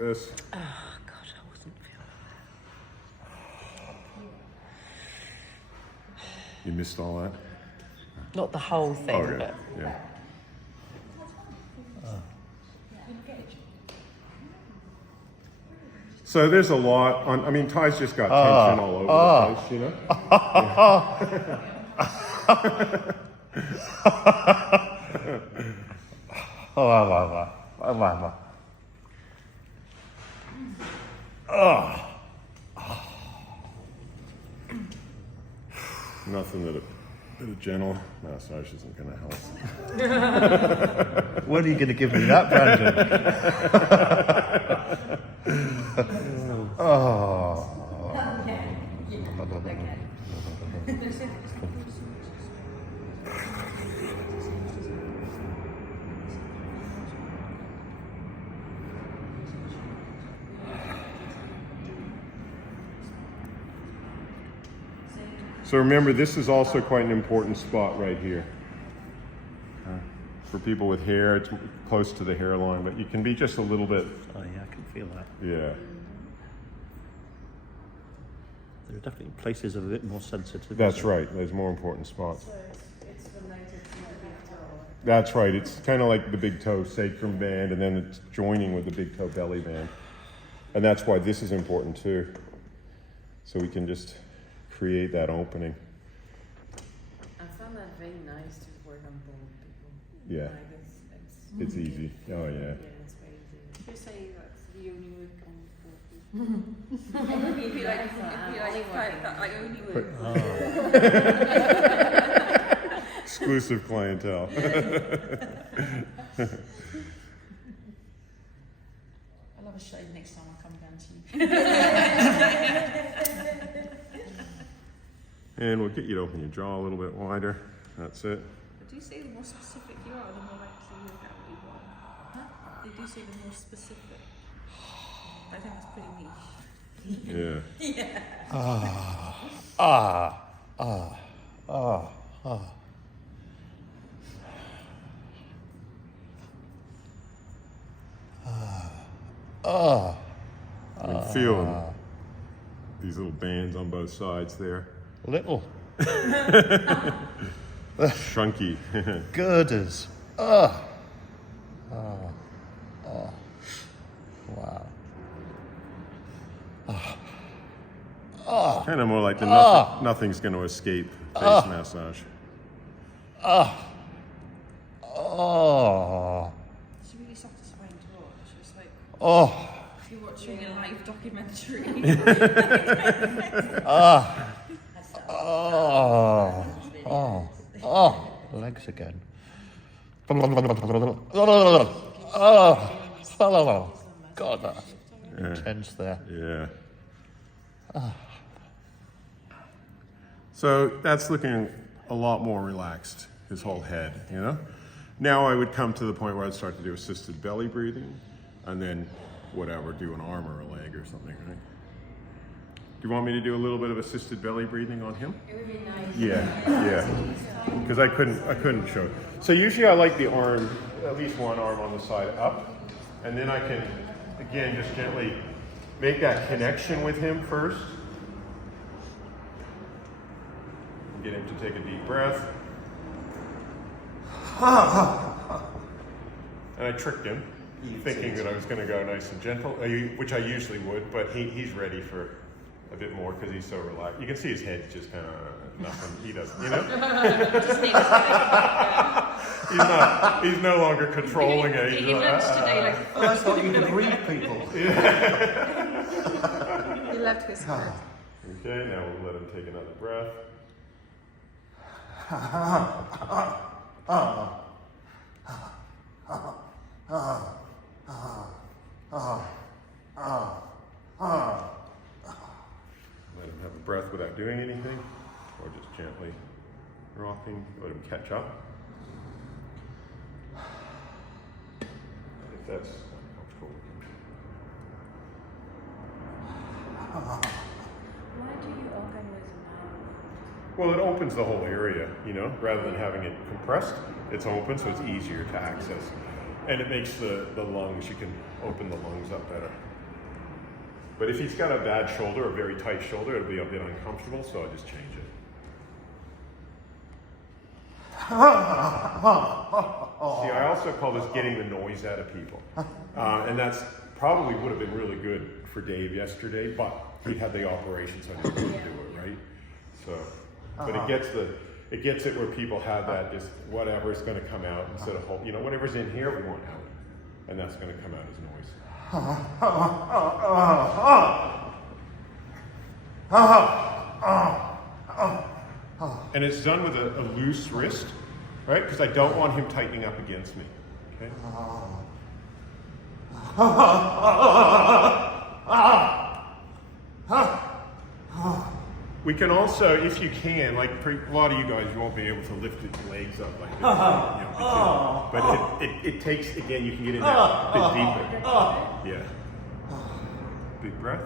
this. Oh, God, I wasn't feeling You missed all that? that. Not the whole thing, Okay, but... yeah. So there's a lot on, I mean, Ty's just got tension all over the place, you know? Nothing that a gentle massage isn't going to help. When are you going to give me that, Brandon? So remember, this is also quite an important spot right here. For people with hair, it's close to the hairline, but you can be just a little bit. Oh yeah, I can feel that. Yeah. There are definitely places of a bit more sensitive. That's right. There's more important spots. So it's related to the big toe. That's right. It's kind of like the big toe sacrum band, and then it's joining with the big toe belly band. And that's why this is important too. So we can just create that opening. I found that very nice to work on both people. Yeah. Like It's easy. Oh, yeah. Yeah, it's very easy. You say that's the only work on four people. If you like that, I only work. Exclusive clientele. I'll have a shave next time I come down to you. And we'll get you to open your jaw a little bit wider. That's it. But do you say the more specific you are, the more actually you'll get what you want? Huh? They do say the more specific. I think that's pretty niche. Yeah. I can feel these little bands on both sides there. Little Chunky. girders. Wow. Kind of more like the nothing's going to escape face massage. It's really satisfying to watch. It's like Oh. if you're watching a live documentary. Legs again. God, that's intense there. Yeah. So that's looking a lot more relaxed, his whole head, you know? Now I would come to the point where I'd start to do assisted belly breathing, and then whatever, do an arm or a leg or something, right? Do you want me to do a little bit of assisted belly breathing on him? It would be nice. Yeah. Because I couldn't show it. So usually I like the arm, at least one arm on the side up, and then I can, again, just gently make that connection with him first. Get him to take a deep breath. And I tricked him, thinking that I was going to go nice and gentle, which I usually would, but he's ready for a bit more because he's so relaxed. You can see his head's just kind of nothing. He doesn't, you know? He's no longer controlling it. He lunch today like I thought you could read people. he left his heart. Okay, now we'll let him take another breath. Let him have a breath without doing anything, or just gently rocking, let him catch up. If that's comfortable. Why do you open with mouth? Well, it opens the whole area, you know, rather than having it compressed, it's open, so it's easier to access. And it makes the lungs, you can open the lungs up better. But if he's got a bad shoulder, a very tight shoulder, it'll be a bit uncomfortable, so I'll just change it. See, I also call this getting the noise out of people. And that's probably would have been really good for Dave yesterday, but he had the operation, so I just couldn't do it, right? So, but it gets it where people have that just whatever is going to come out instead of you know, whatever's in here we want out, and that's going to come out as noise. And it's done with a loose wrist, right? Because I don't want him tightening up against me. Okay. We can also, if you can, like a lot of you guys, you won't be able to lift your legs up like this, you know, but it takes, again, you can get in there a bit deeper. Yeah. Big breath.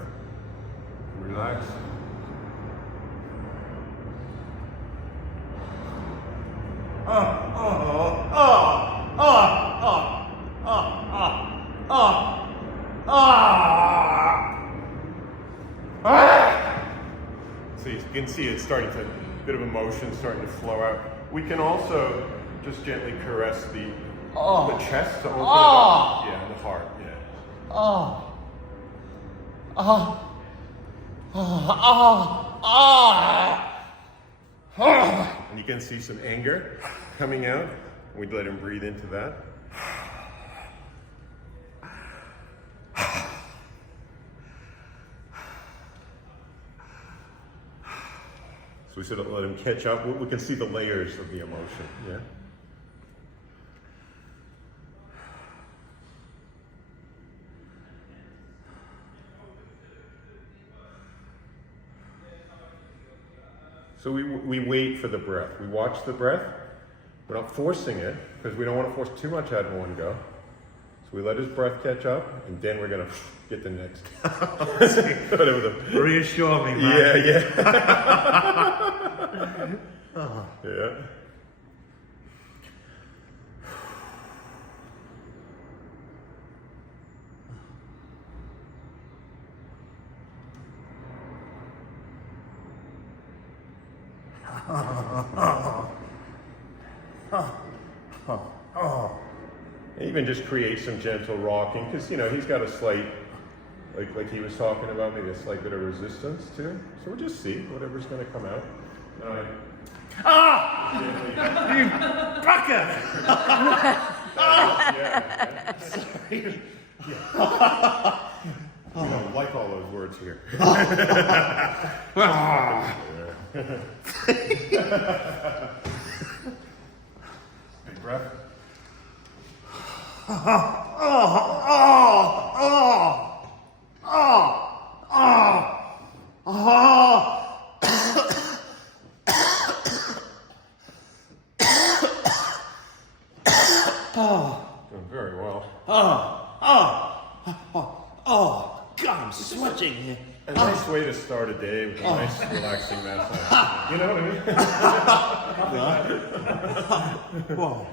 Relax. So you can see it's starting to, a bit of emotion starting to flow out. We can also just gently caress the chest to open it up. Yeah, the heart, yeah. And you can see some anger coming out. We'd let him breathe into that. So we sort of let him catch up. We can see the layers of the emotion, yeah? So we wait for the breath. We watch the breath. We're not forcing it, because we don't want to force too much out in one go. So we let his breath catch up, and then we're going to get the next. Reassure me, man. Yeah. Yeah. Even just create some gentle rocking, because you know he's got a slight, like he was talking about, maybe a slight bit of resistance too. So we'll just see whatever's going to come out. All right. You cracker! Yeah. Sorry. I don't like all those words here. Big breath. Doing very well. God, I'm sweating here. A nice way to start a day with a nice relaxing massage. You know what I mean? Whoa.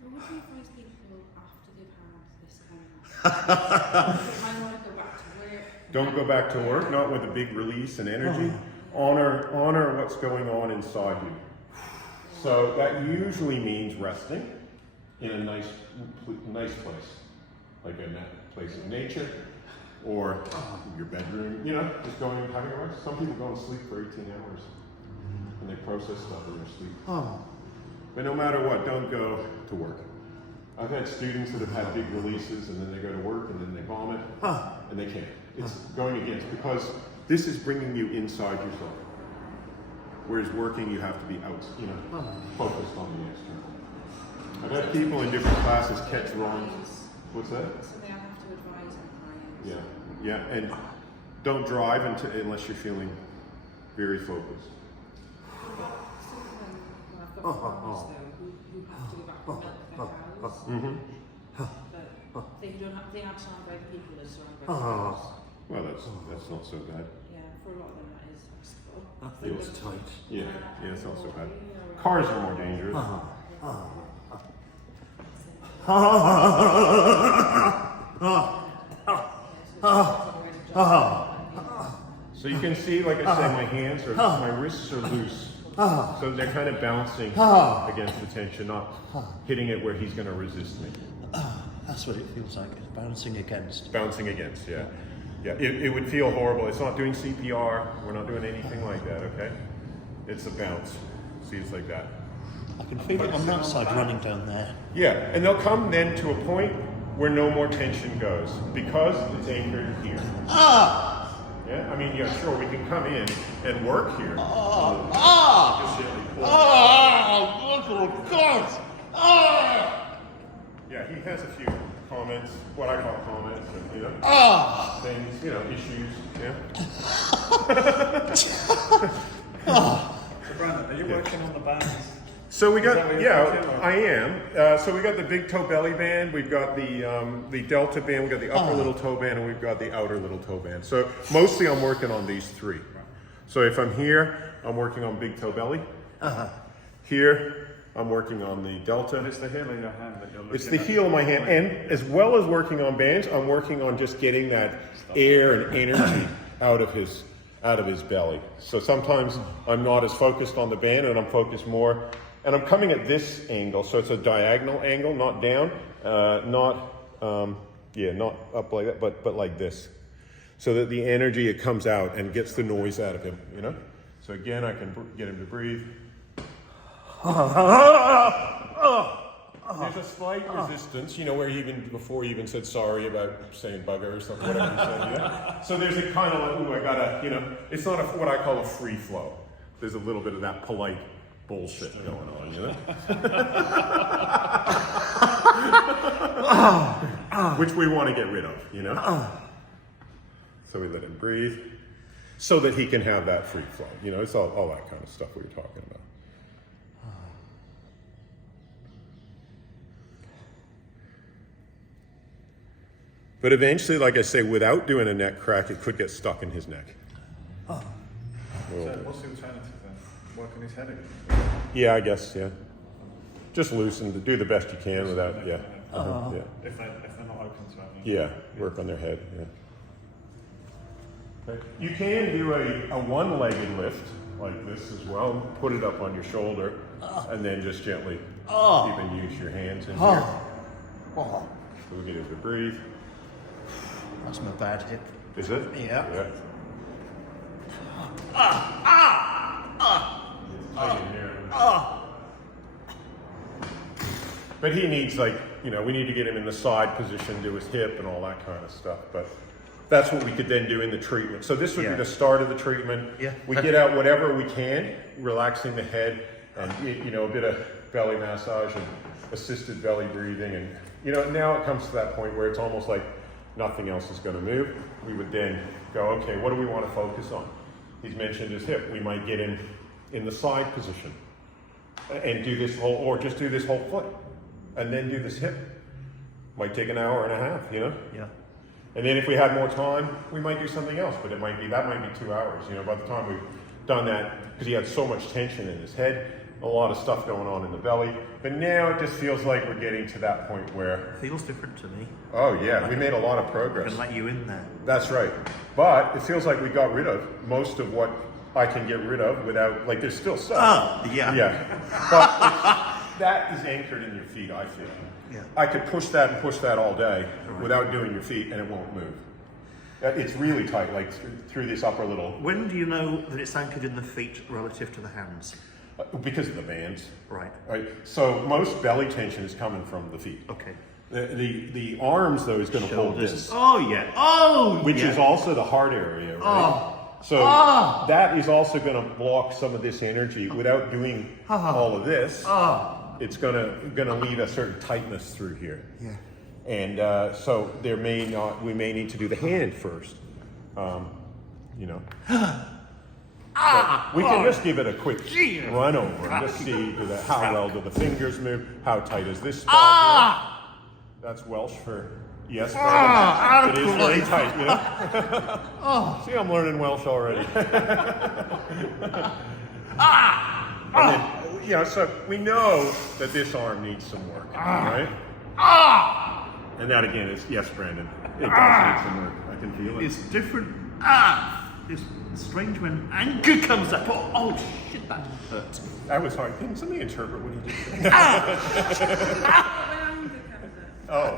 What would you advise people after they've had this kind of might want to go back to work? Don't go back to work, not with a big release and energy. Honor what's going on inside you. So that usually means resting in a nice place, like a place of nature, or your bedroom. You know, just going and having a rest. Some people go to sleep for 18 hours, and they process stuff in their sleep. But no matter what, don't go to work. I've had students that have had big releases, and then they go to work, and then they vomit, and they can't. It's going against, because this is bringing you inside yourself. Whereas working, you have to be out, you know, focused on the external. I've had people in different classes catch wrong. What's that? So they have to advise their clients. Yeah, and don't drive unless you're feeling very focused. I've got farmers though who have to go back and milk their cows. But they have to surround by the people that surround by the cows. Well, that's not so bad. Yeah, for a lot of them that is possible. That feels tight. Yeah, it's not so bad. Cars are more dangerous. So you can see, like I said, my hands are, my wrists are loose. So they're kind of bouncing against the tension, not hitting it where he's going to resist me. That's what it feels like. It's bouncing against. Bouncing against, yeah. Yeah, it would feel horrible. It's not doing CPR. We're not doing anything like that, okay? It's a bounce. See, it's like that. I can feel it on that side running down there. Yeah, and they'll come then to a point where no more tension goes because it's anchored here. Yeah, I mean, yeah, sure, we can come in and work here. Just gently pull. Yeah, he has a few comments, what I call comments, and, you know, things, you know, issues. Yeah. So Brandon, are you working on the bands? So we got, Is that what you're yeah, thinking, or- I am. So we got the big toe belly band, we've got the delta band, we've got the upper little toe band, and we've got the outer little toe band. So mostly I'm working on these three. So if I'm here, I'm working on big toe belly. Here, I'm working on the delta. And it's the heel of your hand that you're looking It's the at. heel of my hand, and as well as working on bands, I'm working on just getting that air and energy out of his belly. So sometimes I'm not as focused on the band, and I'm focused more, and I'm coming at this angle, so it's a diagonal angle, not down, not up like that, but like this, so that the energy, it comes out and gets the noise out of him, you know. So again, I can get him to breathe. There's a slight resistance, you know, where before he even said sorry about saying bugger or something, whatever he said, yeah. So there's a kind of like, ooh, I gotta, you know, it's not what I call a free flow. There's a little bit of that polite bullshit going on, you know? Which we want to get rid of, you know? So we let him breathe so that he can have that free flow, you know, it's all that kind of stuff we were talking about. But eventually, like I say, without doing a neck crack, it could get stuck in his neck. So what's the alternative then? Work on his head again? Yeah, I guess, yeah. Just loosen, do the best you can without, yeah. Yeah. If they're not open to it. Yeah, work on their head, yeah. Okay. You can do a one-legged lift like this as well. Put it up on your shoulder and then just gently even use your hands in here. So we'll get him to breathe. That's my bad hip. Is it? Yeah. But he needs, like, you know, we need to get him in the side position, do his hip and all that kind of stuff. But that's what we could then do in the treatment. So this would be the start of the treatment. Yeah. We get out whatever we can, relaxing the head and, you know, a bit of belly massage and assisted belly breathing. And, you know, now it comes to that point where it's almost like nothing else is going to move. We would then go, okay, what do we want to focus on? He's mentioned his hip. We might get him in the side position and do this whole, or just do this whole foot and then do this hip. Might take an hour and a half, you know? Yeah. And then if we had more time, we might do something else, but that might be 2 hours, you know, by the time we've done that, because he had so much tension in his head, a lot of stuff going on in the belly. But now it just feels like we're getting to that point where, Feels different to me. oh yeah, we made a lot of I progress. can let you in there. That's right. But it feels like we got rid of most of what I can get rid of without, like, there's still stuff. Yeah. Yeah. But that is anchored in your feet, I feel. Yeah. I could push that all day without doing your feet and it won't move. It's really tight, like through this upper little, When do you know that it's anchored in the feet relative to the hands? because of the bands. Right. Right. So most belly tension is coming from the feet. Okay. The arms though is going to hold this. Oh yeah. Oh. Which yeah. is also the heart area, right? So that is also going to block some of this energy without doing all of this. It's going to leave a certain tightness through here. Yeah. And so we may need to do the hand first. You know. We can just give it a quick run over and just see how well do the fingers move, how tight is this spot here. That's Welsh for yes, it is very tight, you know? See, I'm learning Welsh already. And then, you know, so we know that this arm needs some work, right? And that again is, yes, Brandon. It does need some work. I can feel it. It's different. It's strange when anger comes up. Oh shit, that hurt. That was hard. Didn't somebody interpret what he did? When anger comes up. Oh,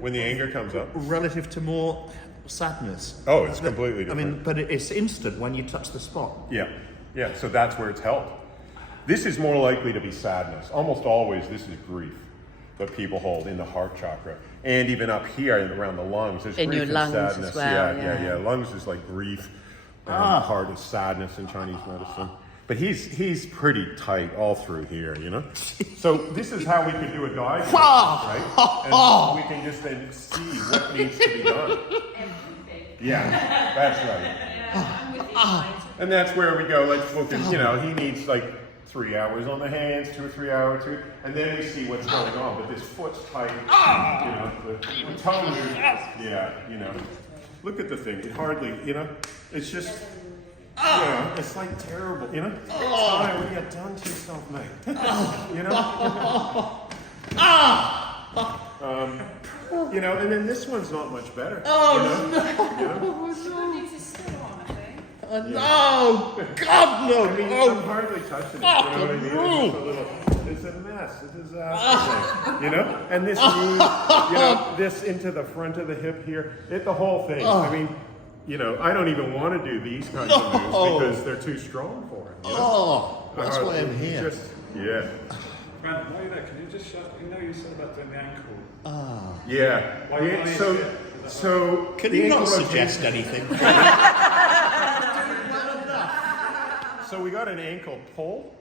when the anger comes up. Relative to more sadness. Oh, it's completely I different. mean, but it's instant when you touch the spot. Yeah, yeah, so that's where it's helped. This is more likely to be sadness. Almost always this is grief that people hold in the heart chakra. And even up here around the lungs. There's In grief your and lungs as sadness. well, Yeah. yeah. Lungs is like grief and heart is sadness in Chinese medicine. But he's pretty tight all through here, you know? So this is how we could do a dive, right? And we can just then see what needs to be done. Everything. Yeah, that's right. Yeah, I'm with you guys. And that's where we go, let's look at, you know, he needs like 3 hours on the hands, 2 or 3 hours, and then we see what's going on. But this foot's tight, you know, the tongue is, yeah, you know. Look at the thing, it hardly, you know, it's just, you know, it's like terrible, you know. What have you done to yourself, mate? You know? You know, and then this one's not much better. You know? Someone needs to sit on, I think. No! God, no! I mean, I'm hardly touching it. You know what I mean? It's a mess. It's a disaster. You know? And this knee, you know, this into the front of the hip here, the whole thing. I mean, you know, I don't even want to do these kinds of moves because they're too strong for it. You know? That's why I'm here. Yeah. Brandon, while you're there, can you just show, you know you said about doing the ankle. Yeah. Why Yeah, not so Can the you ankle not rotation- suggest anything? So we got an ankle pull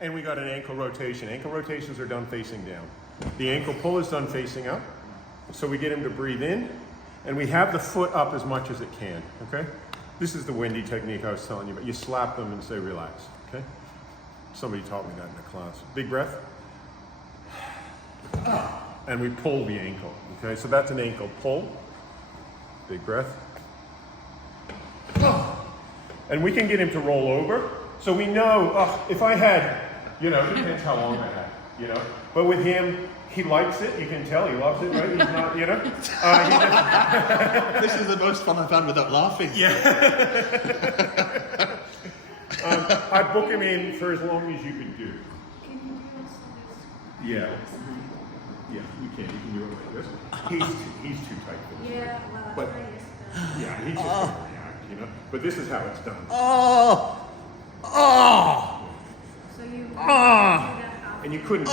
and we got an ankle rotation. Ankle rotations are done facing down. The ankle pull is done facing up. So we get him to breathe in and we have the foot up as much as it can, okay? This is the windy technique I was telling you about. You slap them and say relax, okay? Somebody taught me that in a class. Big breath. And we pull the ankle, okay? So that's an ankle pull. Big breath. And we can get him to roll over. So we know, if I had, you know, it depends how long I had, you know. But with him, he likes it. You can tell he loves it, right? He's not, you know. This is the most fun I've had without laughing. I'd book him in for as long as you could do. Can you do this on this? Yeah. Yeah, you can. You can do it like this. He's too tight for this. Yeah, well, But- I try yesterday. Yeah, he's just gonna react, you know. But this is how it's done. So you do that after. And you couldn't do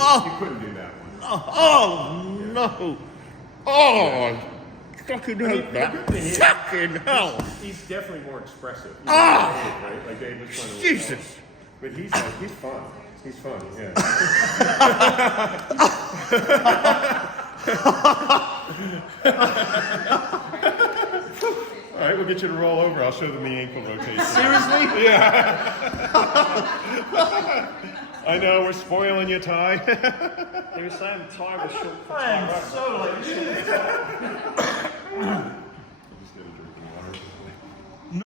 that one. No! Oh! Fucking hell, the good thing is- Fucking hell! He's definitely more expressive. Right? Like Dave was trying to. Jesus! But he's fun. He's fun, yeah. All right, we'll get you to roll over. I'll show them the ankle rotation. Seriously? Yeah. I know, we're spoiling you, Ty. He was saying time was short for I time. am so like